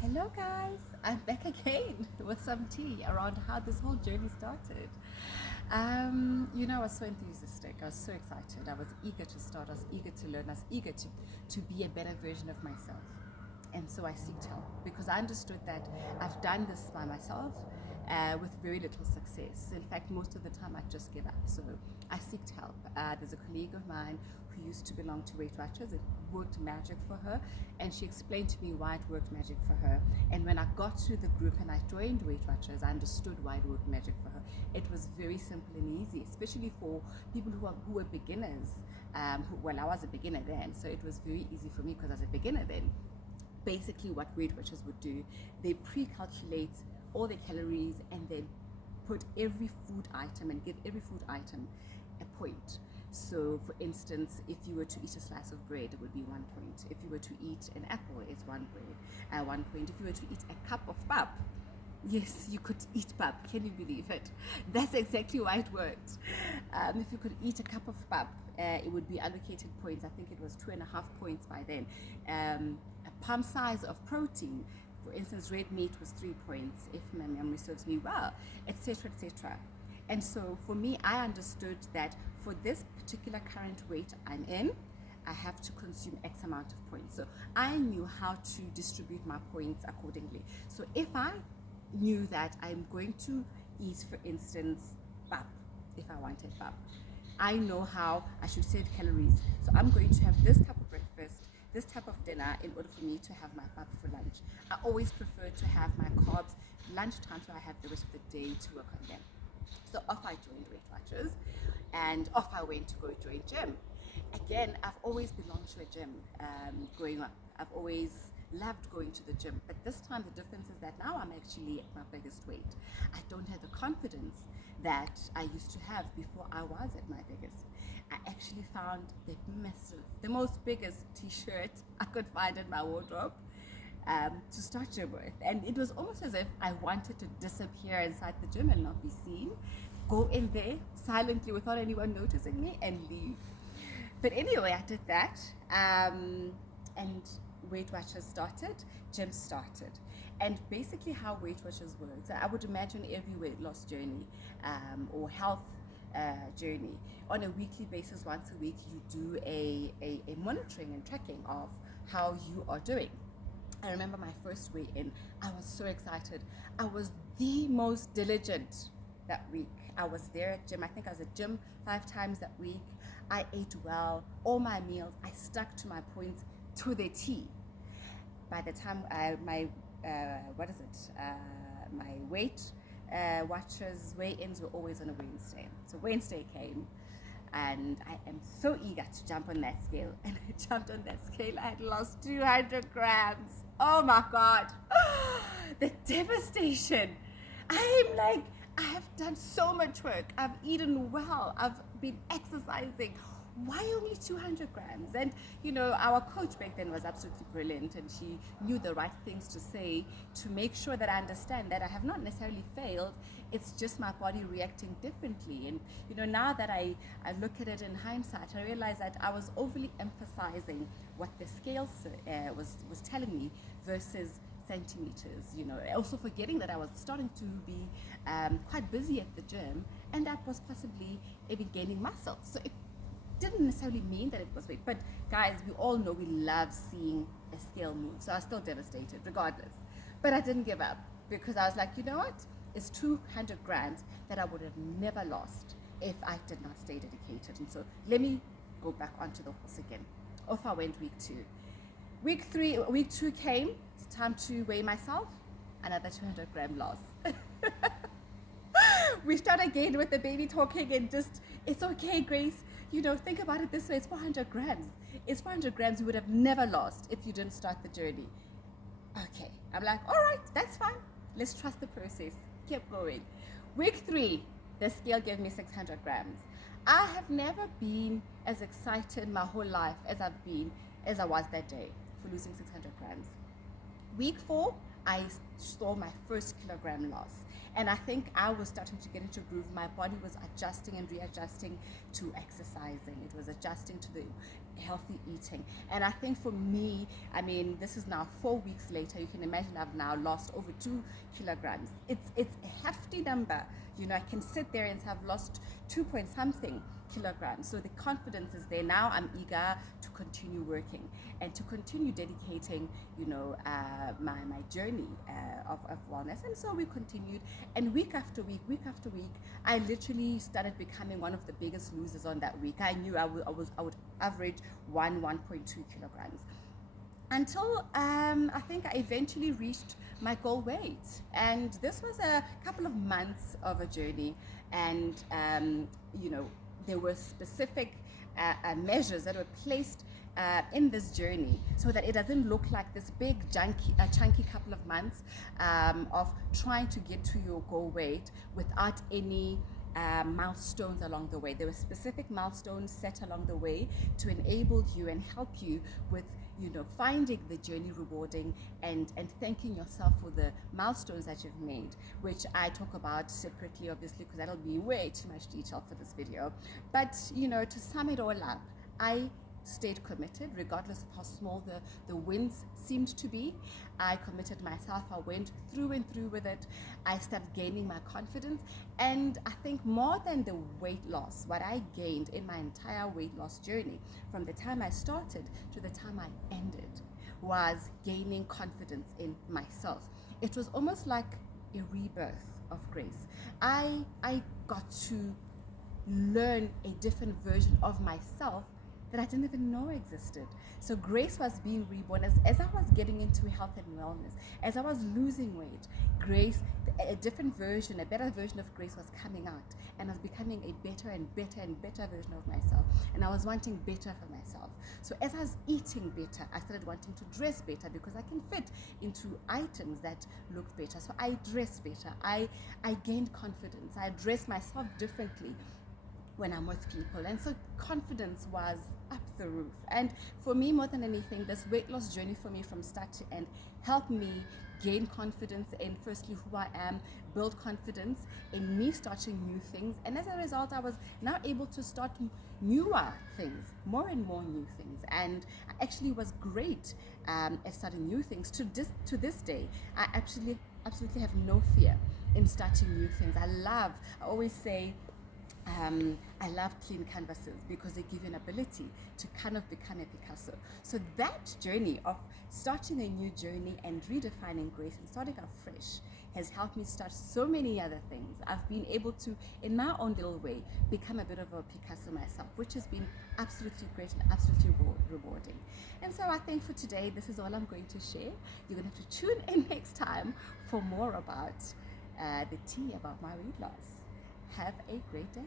Hello guys, I'm back again with some tea around how this whole journey started. I was so enthusiastic, I was so excited, I was eager to start, I was eager to learn, I was eager to be a better version of myself. And so I sought help because I understood that I've done this by myself with very little success. In fact, most of the time I just give up. So I sought help. There's a colleague of mine who used to belong to Weight Watchers. It worked magic for her, and she explained to me why it worked magic for her. And when I got to the group and I joined Weight Watchers, I understood why it worked magic for her. It was very simple and easy, especially for people who were beginners. I was a beginner then, so it was very easy for me because I was a beginner then. Basically, what Weight Watchers would do, they pre-calculate all the calories and then put every food item and give every food item a point. So for instance, if you were to eat a slice of bread, it would be 1 point. If you were to eat an apple, it's 1 point. If you were to eat a cup of pap, yes, you could eat pap. Can you believe it? That's exactly why it worked. If you could eat a cup of pap, it would be allocated points. I think it was 2.5 points by then. A palm size of protein, for instance, red meat was 3 points, if my memory serves me well, etc., etc. And so for me, I understood that for this particular current weight I'm in, I have to consume X amount of points. So I knew how to distribute my points accordingly. So if I knew that I'm going to eat, for instance, pap, if I wanted pap, I know how I should save calories. So I'm going to have this type of breakfast, this type of dinner in order for me to have my pap for lunch. I always prefer to have my carbs lunchtime so I have the rest of the day to work on them. So off I joined Weight Watchers and off I went to go join gym. Again, I've always belonged to a gym growing up. I've always loved going to the gym, but this time the difference is that now I'm actually at my biggest weight. I don't have the confidence that I used to have before I was at my biggest. I actually found the most biggest t-shirt I could find in my wardrobe to start gym with. And it was almost as if I wanted to disappear inside the gym and not be seen, go in there silently without anyone noticing me and leave. But anyway, I did that, and Weight Watchers started, gym started. And basically how Weight Watchers works, I would imagine every weight loss journey or health journey, on a weekly basis, once a week, you do a monitoring and tracking of how you are doing. I remember my first week in, I was so excited. I was the most diligent that week. I was there at gym. I think I was at gym 5 times that week. I ate well, all my meals. I stuck to my points to the T. By the time my Weight Watchers weigh-ins were always on a Wednesday. So Wednesday came, and I am so eager to jump on that scale. And I jumped on that scale. I had lost 200 grams. Oh my God. The devastation. I'm like, I have done so much work. I've eaten well. I've been exercising. Why only 200 grams? And our coach back then was absolutely brilliant, and she knew the right things to say to make sure that I understand that I have not necessarily failed. It's just my body reacting differently. And now that I look at it in hindsight, I realize that I was overly emphasizing what the scale was telling me versus centimeters. Also forgetting that I was starting to be quite busy at the gym, and that was possibly even gaining muscle. So it didn't necessarily mean that it was weight. But guys, we all know we love seeing a scale move. So I was still devastated regardless. But I didn't give up because I was like, you know what? It's 200 grams that I would have never lost if I did not stay dedicated. And so let me go back onto the horse again. Off I went week 2. Week 2 came. It's time to weigh myself. Another 200 gram loss. We start again with the baby talking and just, it's okay, Grace. Think about it this way. It's 400 grams. It's 400 grams you would have never lost if you didn't start the journey. Okay. I'm like, all right, that's fine. Let's trust the process. Keep going. Week 3, the scale gave me 600 grams. I have never been as excited my whole life as I was that day for losing 600 grams. Week 4, I saw my first kilogram loss. And I think I was starting to get into a groove. My body was adjusting and readjusting to exercising. It was adjusting to the healthy eating. And I think for me, I mean, this is now 4 weeks later. You can imagine I've now lost over 2 kilograms. It's a hefty number. You know, I can sit there and say I've lost 2 point something kilograms. So the confidence is there. Now I'm eager to continue working and to continue dedicating, you know, my journey of wellness. And so we continued, and week after week, I literally started becoming one of the biggest losers on that week. I knew I would average 1.2 kilograms until I think I eventually reached my goal weight. And this was a couple of months of a journey, and you know, there were specific measures that were placed in this journey so that it doesn't look like this big chunky couple of months of trying to get to your goal weight without any milestones along the way. There were specific milestones set along the way to enable you and help you with, you know, finding the journey rewarding and thanking yourself for the milestones that you've made, which I talk about separately, obviously, because that'll be way too much detail for this video. But, you know, to sum it all up, I stayed committed regardless of how small the wins seemed to be. I committed myself. I went through and through with it. I started gaining my confidence, and I think more than the weight loss, what I gained in my entire weight loss journey from the time I started to the time I ended was gaining confidence in myself. It was almost like a rebirth of grace. I got to learn a different version of myself that I didn't even know existed. So grace was being reborn as I was getting into health and wellness, as I was losing weight. Grace, a different version, a better version of grace was coming out, and I was becoming a better and better and better version of myself. And I was wanting better for myself. So as I was eating better, I started wanting to dress better because I can fit into items that look better. So I dressed better. I gained confidence. I dressed myself differently when I'm with people, and so confidence was up the roof. And for me, more than anything, this weight loss journey for me from start to end helped me gain confidence in firstly who I am, build confidence in me starting new things, and as a result I was now able to start newer things, more and more new things, and I actually was great at starting new things. To this day, I absolutely have no fear in starting new things. I always say I love clean canvases because they give you an ability to kind of become a Picasso. So that journey of starting a new journey and redefining grace and starting out fresh has helped me start so many other things. I've been able to, in my own little way, become a bit of a Picasso myself, which has been absolutely great and absolutely rewarding. And so I think for today, this is all I'm going to share. You're going to have to tune in next time for more about the tea about my weight loss. Have a great day.